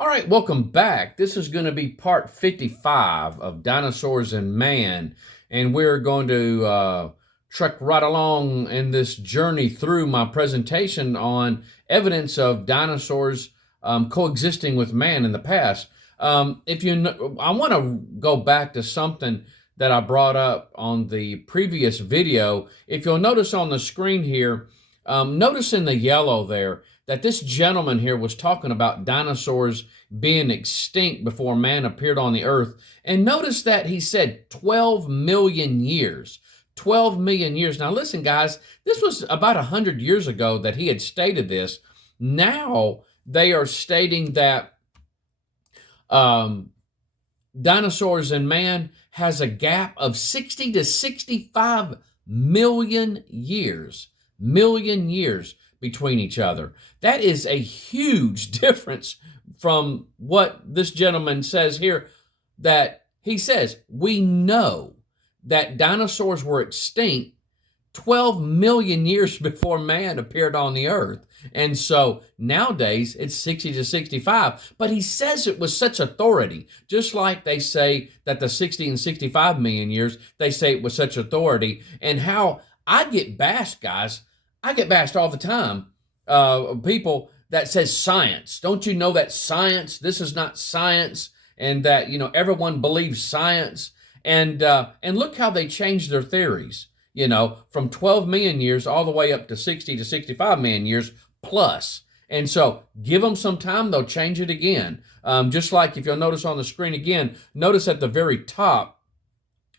All right, welcome back. This is going to be part 55 of Dinosaurs and Man, and we're going to trek right along in this journey through my presentation on evidence of dinosaurs coexisting with man in the past. I want to go back to something that I brought up on the previous video. If you'll notice on the screen here, notice in the yellow there that this gentleman here was talking about dinosaurs being extinct before man appeared on the earth. And notice that he said 12 million years. 12 million years. Now listen, guys, this was about 100 years ago that he had stated this. Now they are stating that dinosaurs and man has a gap of 60 to 65 million years. Million years between each other. That is a huge difference from what this gentleman says here, that he says, we know that dinosaurs were extinct 12 million years before man appeared on the earth. And so nowadays it's 60 to 65, but he says it with such authority, just like they say that the 60 and 65 million years, they say it with such authority. And how I get bashed, guys, I get bashed all the time. People that says science. Don't you know that science? This is not science, and that everyone believes science. And look how they changed their theories. From 12 million years all the way up to 60 to 65 million years plus. And so give them some time; they'll change it again. Just like if you'll notice on the screen again, notice at the very top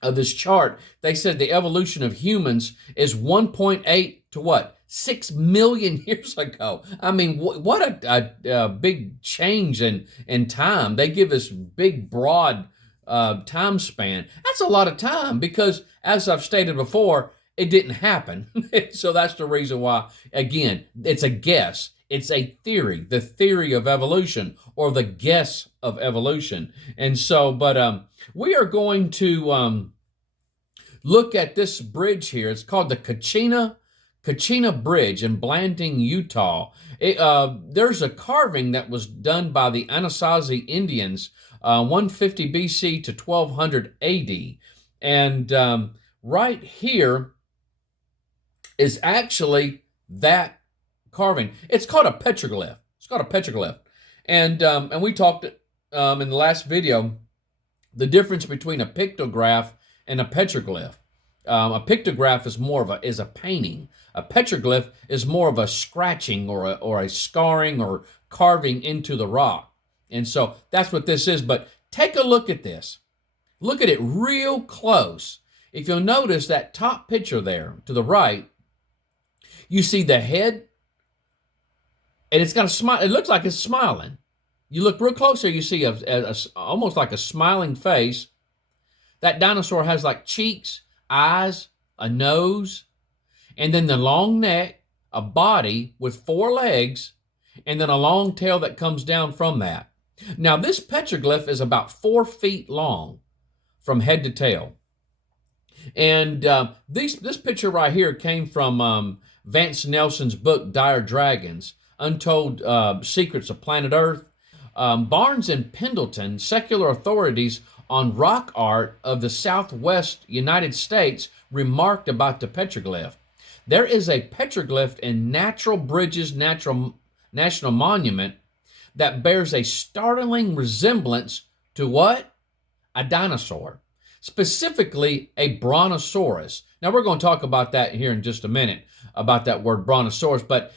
of this chart, they said the evolution of humans is 1.8 to what? 6 million years ago. I mean, what a big change in time. They give us big, broad time span. That's a lot of time because, as I've stated before, it didn't happen. So that's the reason why, again, it's a guess. It's a theory, the theory of evolution, or the guess of evolution. And so, but we are going to look at this bridge here. It's called the Kachina Bridge in Blanding, Utah. There's a carving that was done by the Anasazi Indians, 150 BC to 1200 AD. And right here is actually that carving. It's called a petroglyph. And we talked in the last video the difference between a pictograph and a petroglyph. A pictograph is a painting. A petroglyph is more of a scratching or a scarring or carving into the rock. And so that's what this is. But take a look at this. Look at it real close. If you'll notice that top picture there to the right, you see the head, and it's got a smile. It looks like it's smiling. You look real close there, you see almost like a smiling face. That dinosaur has like cheeks, eyes, a nose, and then the long neck, a body with 4 legs, and then a long tail that comes down from that. Now, this petroglyph is about 4 feet long from head to tail. And this picture right here came from Vance Nelson's book, Dire Dragons, Untold Secrets of Planet Earth. Barnes and Pendleton, secular authorities on rock art of the Southwest United States, remarked about the petroglyph. There is a petroglyph in Natural Bridges National Monument that bears a startling resemblance to what? A dinosaur, specifically a brontosaurus. Now, we're going to talk about that here in just a minute, about that word brontosaurus, but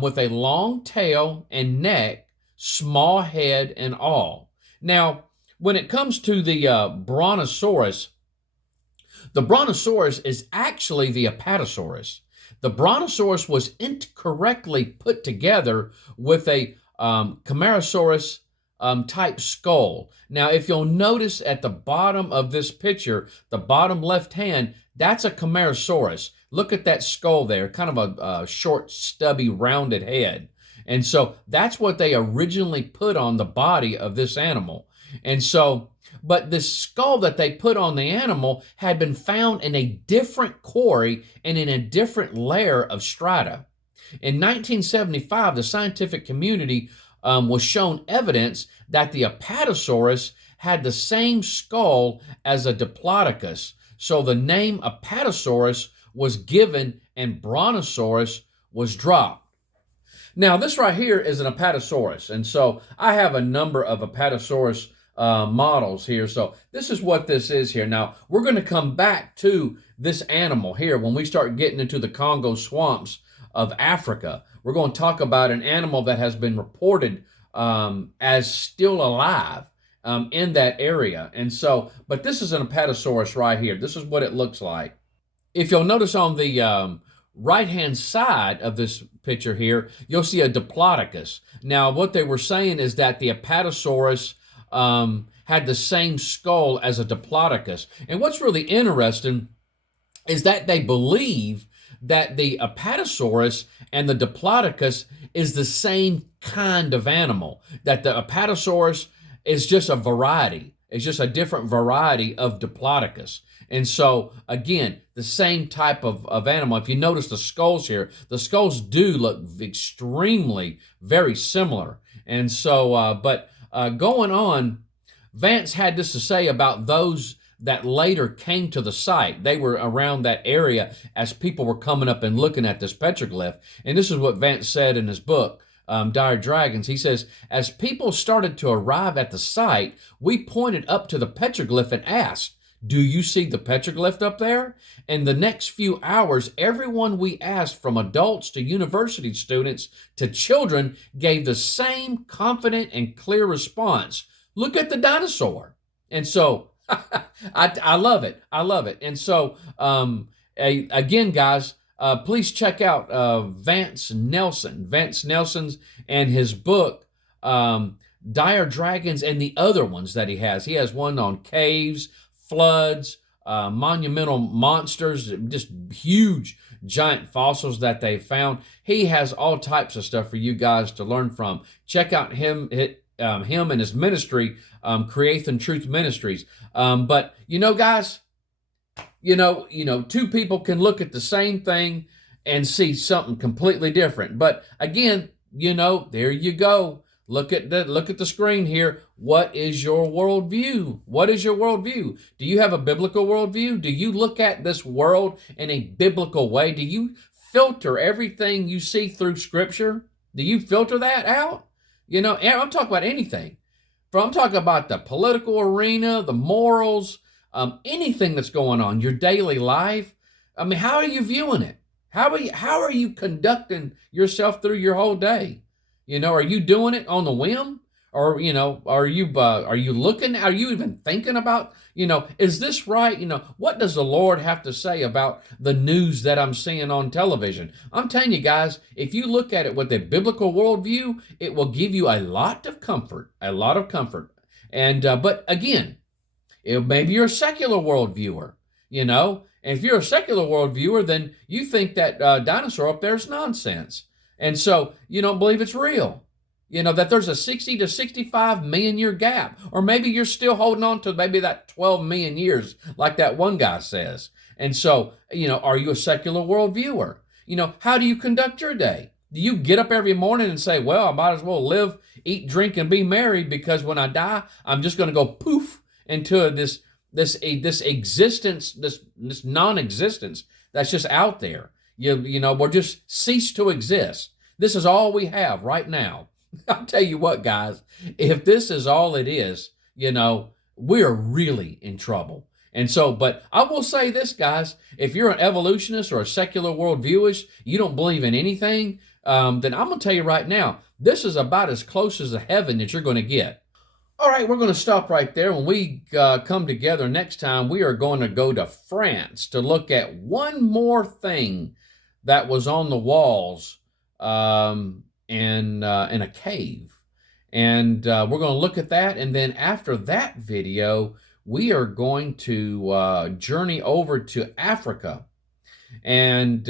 with a long tail and neck, small head and all. Now, when it comes to the brontosaurus is actually the apatosaurus. The brontosaurus was incorrectly put together with a Camarasaurus type skull. Now, if you'll notice at the bottom of this picture, the bottom left hand, that's a Camarasaurus. Look at that skull there, kind of a short, stubby, rounded head. And so that's what they originally put on the body of this animal. And so, but the skull that they put on the animal had been found in a different quarry and in a different layer of strata. In 1975, the scientific community was shown evidence that the Apatosaurus had the same skull as a Diplodocus. So the name Apatosaurus was given and Brontosaurus was dropped. Now, this right here is an Apatosaurus. And so I have a number of Apatosaurus models here. So this is what this is here. Now, we're going to come back to this animal here when we start getting into the Congo swamps of Africa. We're going to talk about an animal that has been reported as still alive in that area. And so, but this is an Apatosaurus right here. This is what it looks like. If you'll notice on the right-hand side of this picture here, you'll see a Diplodocus. Now, what they were saying is that the Apatosaurus had the same skull as a Diplodocus. And what's really interesting is that they believe that the Apatosaurus and the Diplodocus is the same kind of animal, that the Apatosaurus is just a variety. It's just a different variety of Diplodocus. And so, again, the same type of animal. If you notice the skulls here, the skulls do look extremely, very similar. And so, going on, Vance had this to say about those that later came to the site. They were around that area as people were coming up and looking at this petroglyph. And this is what Vance said in his book, Dire Dragons. He says, as people started to arrive at the site, we pointed up to the petroglyph and asked, do you see the petroglyph up there? In the next few hours, everyone we asked, from adults to university students to children, gave the same confident and clear response. Look at the dinosaur. And so, I love it. I love it. And so, again, guys, please check out Vance Nelson's and his book, Dire Dragons, and the other ones that he has. He has one on caves, floods, monumental monsters, just huge, giant fossils that they found. He has all types of stuff for you guys to learn from. Check out him and his ministry, Creation Truth Ministries. But guys, two people can look at the same thing and see something completely different. But again, there you go. Look at the screen here. What is your worldview? What is your worldview? Do you have a biblical worldview? Do you look at this world in a biblical way? Do you filter everything you see through Scripture? Do you filter that out? I'm talking about anything. I'm talking about the political arena, the morals, anything that's going on, your daily life. I mean, how are you viewing it? How are you conducting yourself through your whole day? Are you doing it on the whim? Or, are you looking, are you even thinking about, is this right? What does the Lord have to say about the news that I'm seeing on television? I'm telling you guys, if you look at it with a biblical worldview, it will give you a lot of comfort, And, but again, maybe you're a secular worldviewer, and if you're a secular worldviewer, then you think that dinosaur up there is nonsense. And so you don't believe it's real, that there's a 60 to 65 million year gap. Or maybe you're still holding on to maybe that 12 million years like that one guy says. And so, are you a secular worldviewer? How do you conduct your day? Do you get up every morning and say, well, I might as well live, eat, drink, and be merry because when I die, I'm just going to go poof into this existence, this non-existence that's just out there. We're just cease to exist. This is all we have right now. I'll tell you what, guys, if this is all it is, we're really in trouble. And so, but I will say this, guys, if you're an evolutionist or a secular worldviewist, you don't believe in anything, then I'm going to tell you right now, this is about as close as the heaven that you're going to get. All right, we're going to stop right there. When we come together next time, we are going to go to France to look at one more thing that was on the walls in a cave. And we're going to look at that. And then after that video, we are going to journey over to Africa, and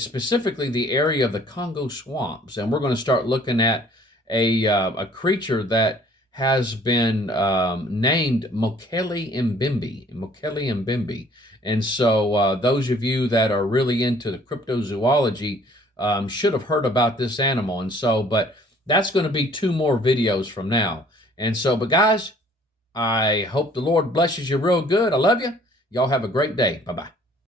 specifically the area of the Congo swamps. And we're going to start looking at a creature that has been named Mokele Mbembe. And so those of you that are really into the cryptozoology should have heard about this animal. And so, but That's going to be 2 more videos from now. And so, but guys, I hope the Lord blesses you real good. I love you. Y'all have a great day. Bye-bye.